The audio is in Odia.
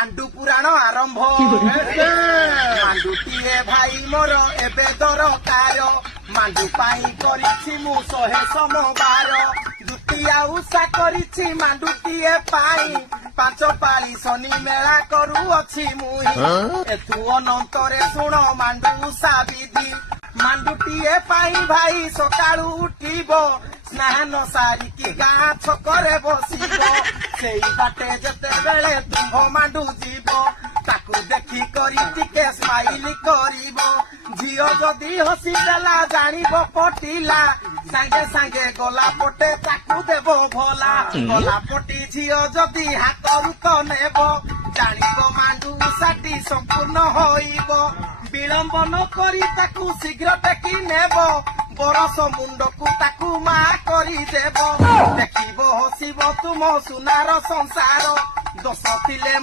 ମାଣ୍ଡୁ ପୁରାଣ ଆରମ୍ଭ ମାଣ୍ଡୁଟିଏ ଭାଇ ମୋର ଏବେ ଦରକାର ମାଣ୍ଡୁ ପାଇଁ କରିଛି ମୁଁ 100 ସମବାର ଦ୍ୱିତୀୟା ଉଷା କରିଛି ମାଣ୍ଡୁଟିଏ ପାଇଁ 5 ପାଳି ଶନି ମେଳା କରୁଅଛି ମୁହିଁ ଏଥୁ ଅନନ୍ତରେ ଶୁଣ ମାଣ୍ଡୁ ଉଷା ବିଧି ମାଣ୍ଡୁଟିଏ ପାଇଁ ଭାଇ ସକାଳୁ ଉଠିବ ସ୍ନାନ ସାରିକି ଗାଁ ଛକରେ ବସିବ ସେଇ ବାଟେ ଯେତେବେଳେ ତୁମ୍ଭ ମାଣ୍ଡୁ ଯିବ ତାକୁ ଦେଖି କରି ଟିକେ ସ୍ମାଇଲ କରିବ ଝିଅ ଯଦି ହସି ଦେଲା ଜାଣିବ ପଟିଲା ସାଙ୍ଗେ ସାଙ୍ଗେ ଗଲା ପଟେ ତାକୁ ଦେବ ଭଲା ଗଲା ପଟି ଝିଅ ଯଦି ହାତରୁ ତ ନେବ ଜାଣିବ ମାଣ୍ଡୁ ଉଷାଟି ସମ୍ପୂର୍ଣ୍ଣ ହୋଇବ ବିଳମ୍ବ ନ କରି ତାକୁ ଶୀଘ୍ର ଟେକି ନେବ ବରଷ ମୁଣ୍ଡକୁ ତାକୁ ମା କରିଦେବ ଦେଖିବ ହସିବ ତୁମ ସୁନାର ସଂସାର ଦୋଷ ଥିଲେ